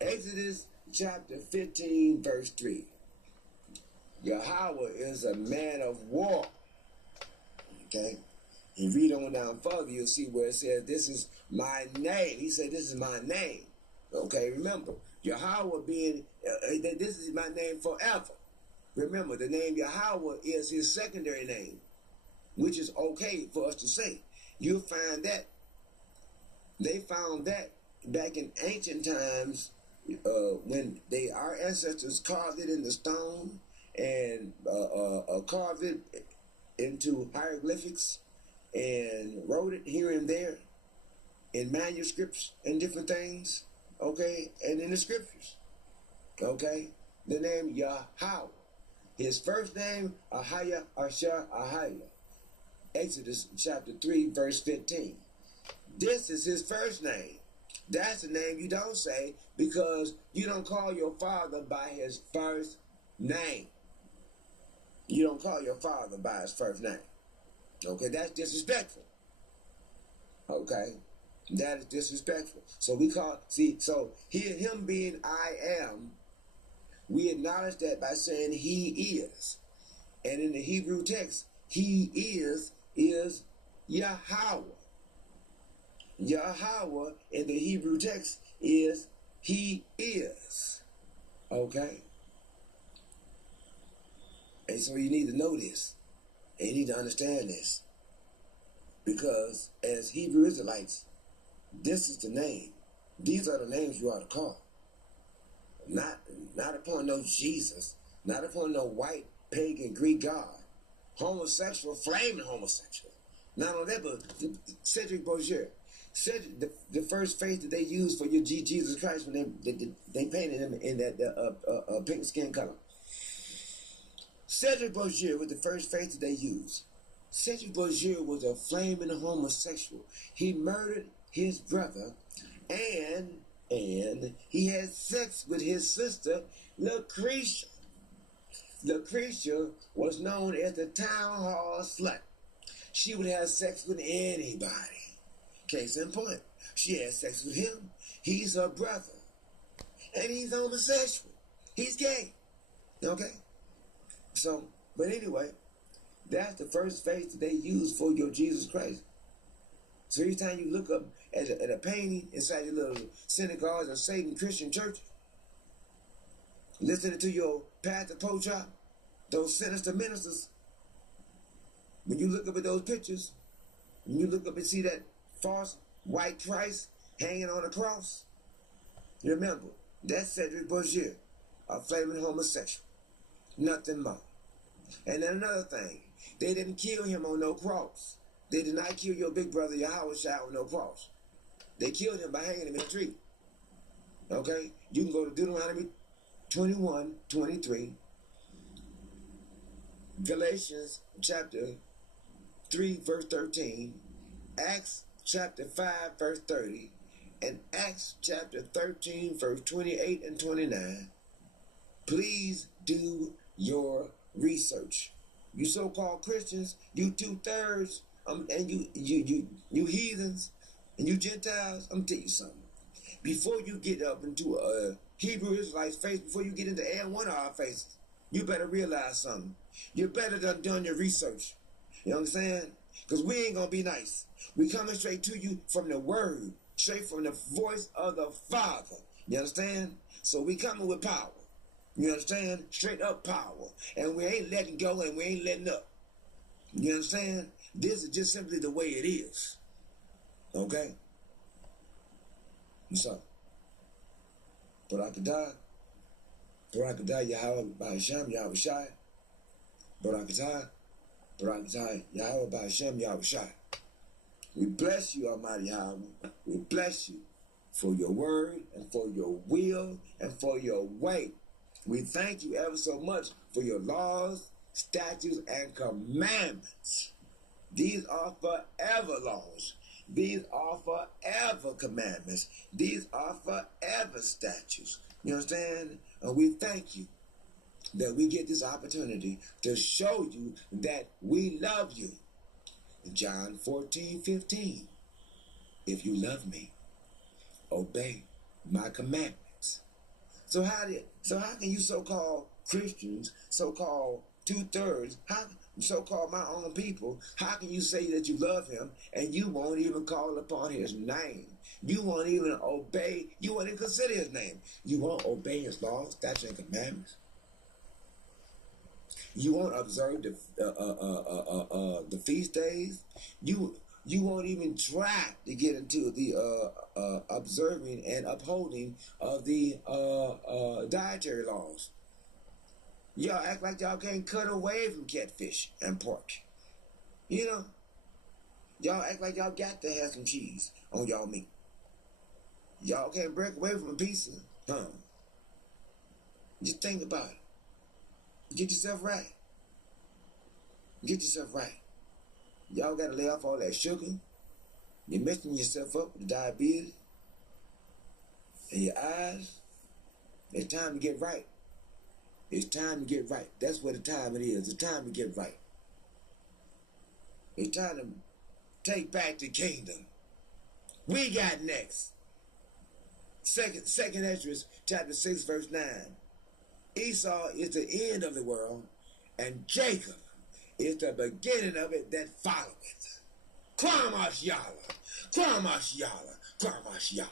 Exodus chapter 15, verse 3. Yahweh is a man of war. Okay? You read on down further, you'll see where it says, this is my name. He said, this is my name. Okay, remember, Yahweh being, this is my name forever. Remember, the name Yahweh is his secondary name, which is okay for us to say. You'll find that, they found that back in ancient times, when our ancestors carved it in the stone and carved it into hieroglyphics and wrote it here and there in manuscripts and different things, okay, and in the scriptures, okay, the name Yahweh. His first name, Ahaya, Asher, Ahaya. Exodus chapter 3, verse 15. This is his first name. That's the name you don't say because you don't call your father by his first name. You don't call your father by his first name. Okay, that's disrespectful. Okay, that is disrespectful. So we call, so here, him being I am, we acknowledge that by saying he is. And in the Hebrew text, he is Yahweh. Yahweh in the Hebrew text is he is. Okay? And so you need to know this. And you need to understand this. Because as Hebrew Israelites, this is the name. These are the names you ought to call. Not upon no Jesus. Not upon no white pagan Greek god. Homosexual, flaming homosexual. Not only that, but Cedric Bossier. The first face that they used for your Jesus Christ when they painted him in that pink skin color. Cedric Bossier was the first face that they used. Cedric Bossier was a flaming homosexual. He murdered his brother and he had sex with his sister, Lucretia. Lucretia was known as the town hall slut. She would have sex with anybody. Case in point, she had sex with him. He's her brother. And he's homosexual. He's gay. Okay? So, but anyway, that's the first face that they use for your Jesus Christ. So every time you look up at a painting inside your little synagogues or Satan Christian church, listening to your pastor Pochop, those sinister ministers, when you look up at those pictures, when you look up and see that false white Christ hanging on a cross, remember, that's Cedric Bossier, a flaming homosexual. Nothing more. And then another thing, they didn't kill him on no cross. They did not kill your big brother Yahweh Shai on no cross. They killed him by hanging him in a tree. Okay? You can go to Deuteronomy 21:23, Galatians chapter 3, verse 13, Acts chapter 5, verse 30, and Acts chapter 13, verse 28 and 29. Please do your research. You so-called Christians, you 2/3, and you heathens, and you Gentiles, I'm tell you something. Before you get up into a Hebrew Israelite's face, before you get into one of our faces, you better realize something. You better done your research. You understand? Because we ain't going to be nice. We coming straight to you from the word, straight from the voice of the Father. You understand? So we coming with power. You understand? Straight up power. And we ain't letting go and we ain't letting up. You understand? This is just simply the way it is. Okay? So, Barakatah, Yahweh Ba'Hashem, Yahweh Shai. Barakatah, Yahweh Ba'Hashem, Yahweh Shai. We bless you, Almighty Yahweh. We bless you for your word and for your will and for your way. We thank you ever so much for your laws, statutes, and commandments. These are forever laws. These are forever commandments. These are forever statutes. You understand? And we thank you that we get this opportunity to show you that we love you. John 14:15. If you love me, obey my commandments. So how can you so-called Christians, so-called 2/3, so-called my own people, how can you say that you love him and you won't even call upon his name? You won't even obey, you won't even consider his name. You won't obey his laws, statutes, and commandments. You won't observe the feast days. You won't even try to get into the observing and upholding of the dietary laws. Y'all act like y'all can't cut away from catfish and pork. You know, y'all act like y'all got to have some cheese on y'all meat. Y'all can't break away from a pizza, huh? Just think about it. Get yourself right. Get yourself right. Y'all got to lay off all that sugar. You're messing yourself up with diabetes and your eyes. It's time to get right. It's time to get right. That's what the time it is. It's time to get right. It's time to take back the kingdom. We got next. Second Esdras chapter 6 verse 9. Esau is the end of the world, and Jacob is the beginning of it that followeth. Kwamash Yalla. Kwamash Yalla. Kwamash Yalla.